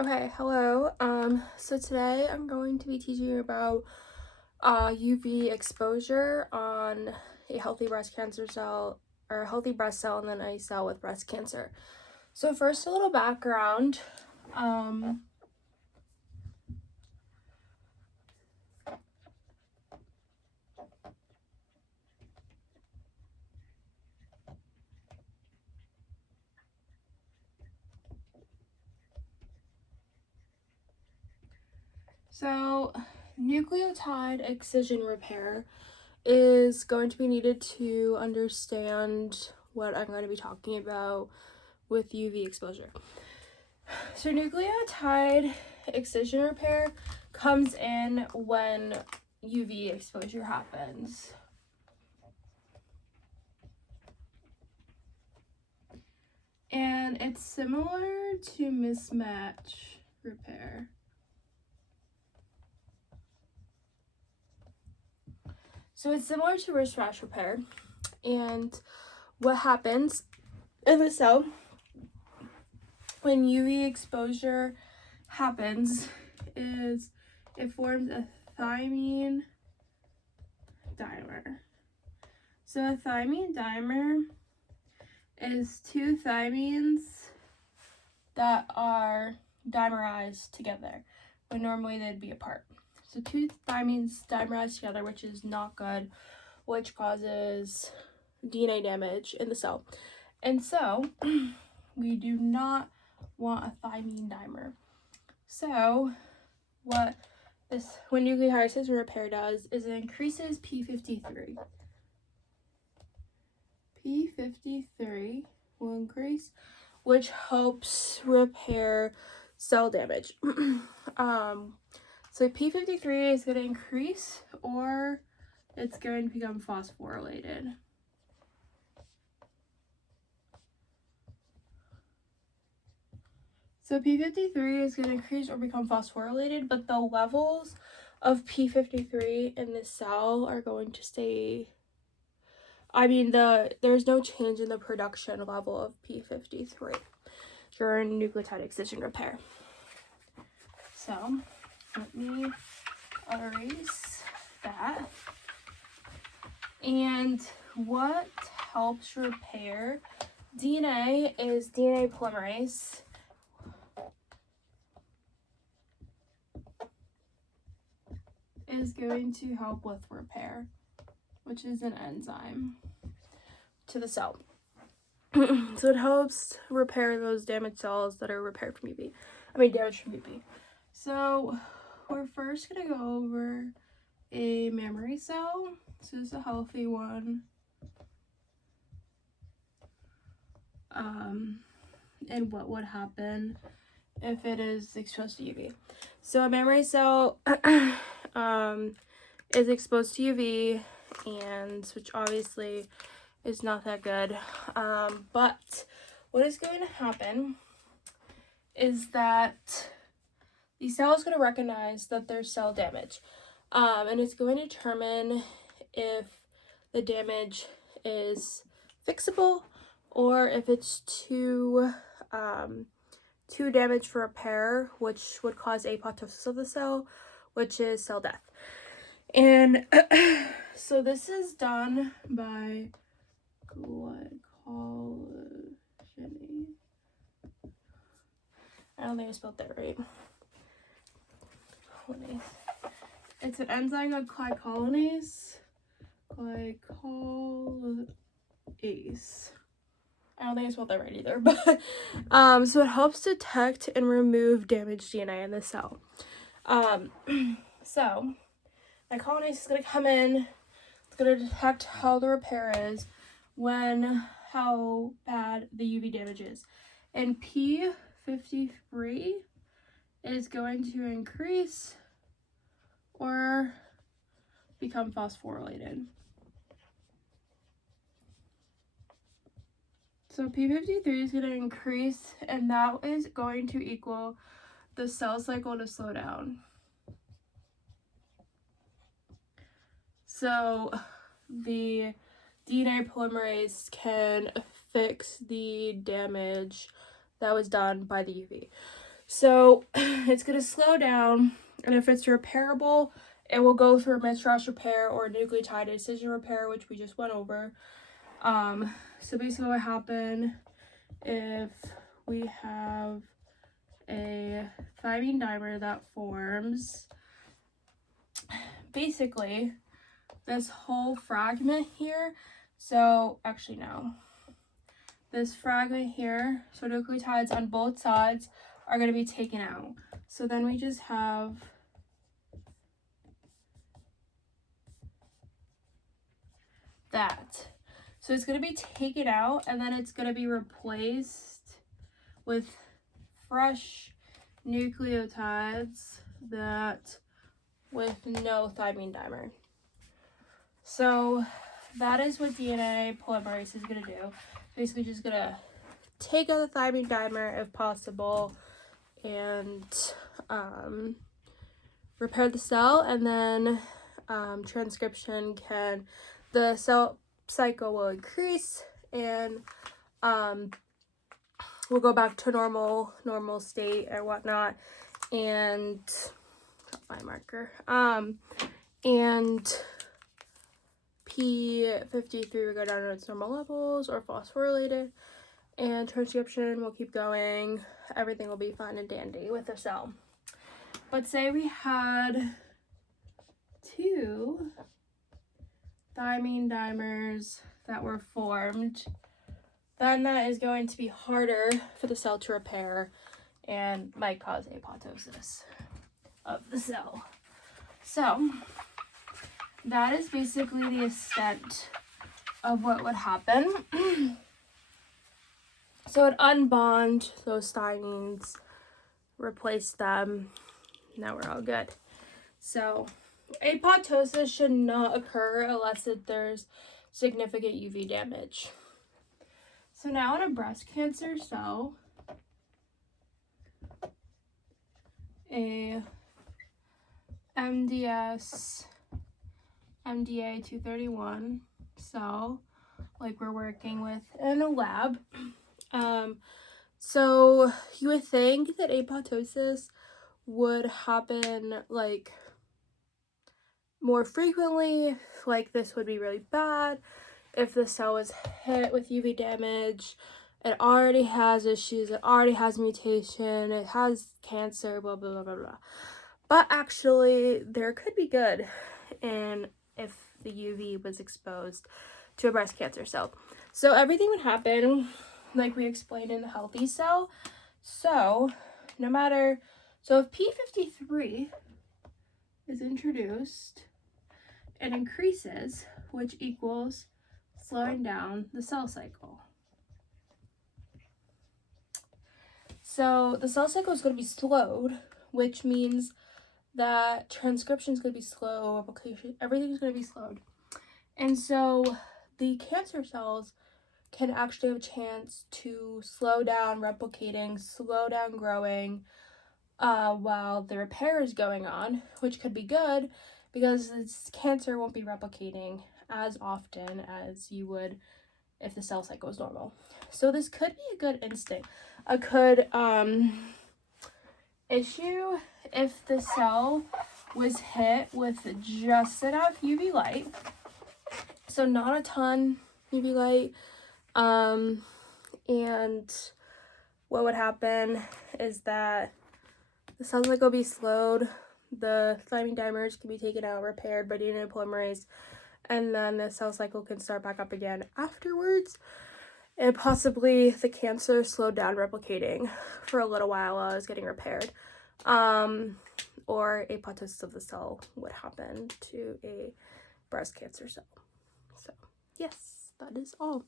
Okay, hello. So today I'm going to be teaching you about UV exposure on a healthy breast cancer cell or a healthy breast cell and then a cell with breast cancer. So first, a little background. Um, so nucleotide excision repair is going to be needed to understand what I'm going to be talking about with UV exposure. So nucleotide excision repair comes in when UV exposure happens. And it's similar to mismatch repair. So it's similar to mismatch repair. And what happens in the cell when UV exposure happens is it forms a thymine dimer. So a thymine dimer is two thymines that are dimerized together when normally they'd be apart. So two thymines dimerized together, which is not good, which causes DNA damage in the cell. And so we do not want a thymine dimer. So what when nucleotide excision repair does is it increases P53. P53 will increase, which helps repair cell damage. So P53 is going to increase or it's going to become phosphorylated. So P53 is going to increase or become phosphorylated, but the levels of P53 in the cell are going to stay. There's no change in the production level of P53 during nucleotide excision repair. So let me erase that. And what helps repair DNA is DNA polymerase. Is going to help with repair, which is an enzyme to the cell. So it helps repair those damaged cells that are damaged from UV. So we're first going to go over a mammary cell. So this is a healthy one. And what would happen if it is exposed to UV. So a mammary cell is exposed to UV, and which obviously is not that good. But what is going to happen is that the cell is going to recognize that there's cell damage, and it's going to determine if the damage is fixable or if it's too damaged for repair, which would cause apoptosis of the cell, which is cell death. And so this is done by glycogenase. I don't think I spelled that right. It's an enzyme called glycogenase. I don't think I spelled that right either, but so it helps detect and remove damaged DNA in the cell. So glycogenase is going to come in. It's going to detect how the repair is, how bad the UV damage is, and P53 is going to increase or become phosphorylated. So P53 is going to increase, and that is going to equal the cell cycle to slow down. So the DNA polymerase can fix the damage that was done by the UV. So it's going to slow down, and if it's repairable, it will go through a Mistras repair or nucleotide excision repair, which we just went over. So basically what happened if we have a thymine dimer that forms, basically this whole fragment here, so actually no, this fragment here, so nucleotides on both sides are going to be taken out. So then we just have that. So it's going to be taken out, and then it's going to be replaced with fresh nucleotides that with no thymine dimer. So that is what DNA polymerase is going to do. Basically just going to take out the thymine dimer if possible and repair the cell, and then transcription the cell cycle will increase, and we'll go back to normal state or whatnot, and my marker, and P53 will go down to its normal levels or phosphorylated, and transcription will keep going. Everything will be fine and dandy with the cell. But say we had 2 thymine dimers that were formed, then that is going to be harder for the cell to repair and might cause apoptosis of the cell. So that is basically the extent of what would happen. So it unbond those thymines, replace them. Now we're all good. So apoptosis should not occur unless there's significant UV damage. So now in a breast cancer cell, a MDA231 cell, like we're working with in a lab. So you would think that apoptosis would happen like more frequently, like this would be really bad if the cell was hit with UV damage. It already has issues, it already has mutation, it has cancer, blah blah blah blah blah. But actually there could be good in if the UV was exposed to a breast cancer cell. So everything would happen like we explained in the healthy cell. So if P53 is introduced, it increases, which equals slowing down the cell cycle. So the cell cycle is going to be slowed, which means that transcription is going to be slow, replication, everything's going to be slowed. And so the cancer cells can actually have a chance to slow down replicating, slow down growing, while the repair is going on, which could be good because this cancer won't be replicating as often as you would if the cell cycle is normal. So this could be a good instinct, a good issue if the cell was hit with just enough UV light, so not a ton UV light, and what would happen is that the cell cycle will be slowed, the thymine dimers can be taken out, repaired by DNA polymerase, and then the cell cycle can start back up again afterwards, and possibly the cancer slowed down replicating for a little while as getting repaired, or apoptosis of the cell would happen to a breast cancer cell. So yes, that is all.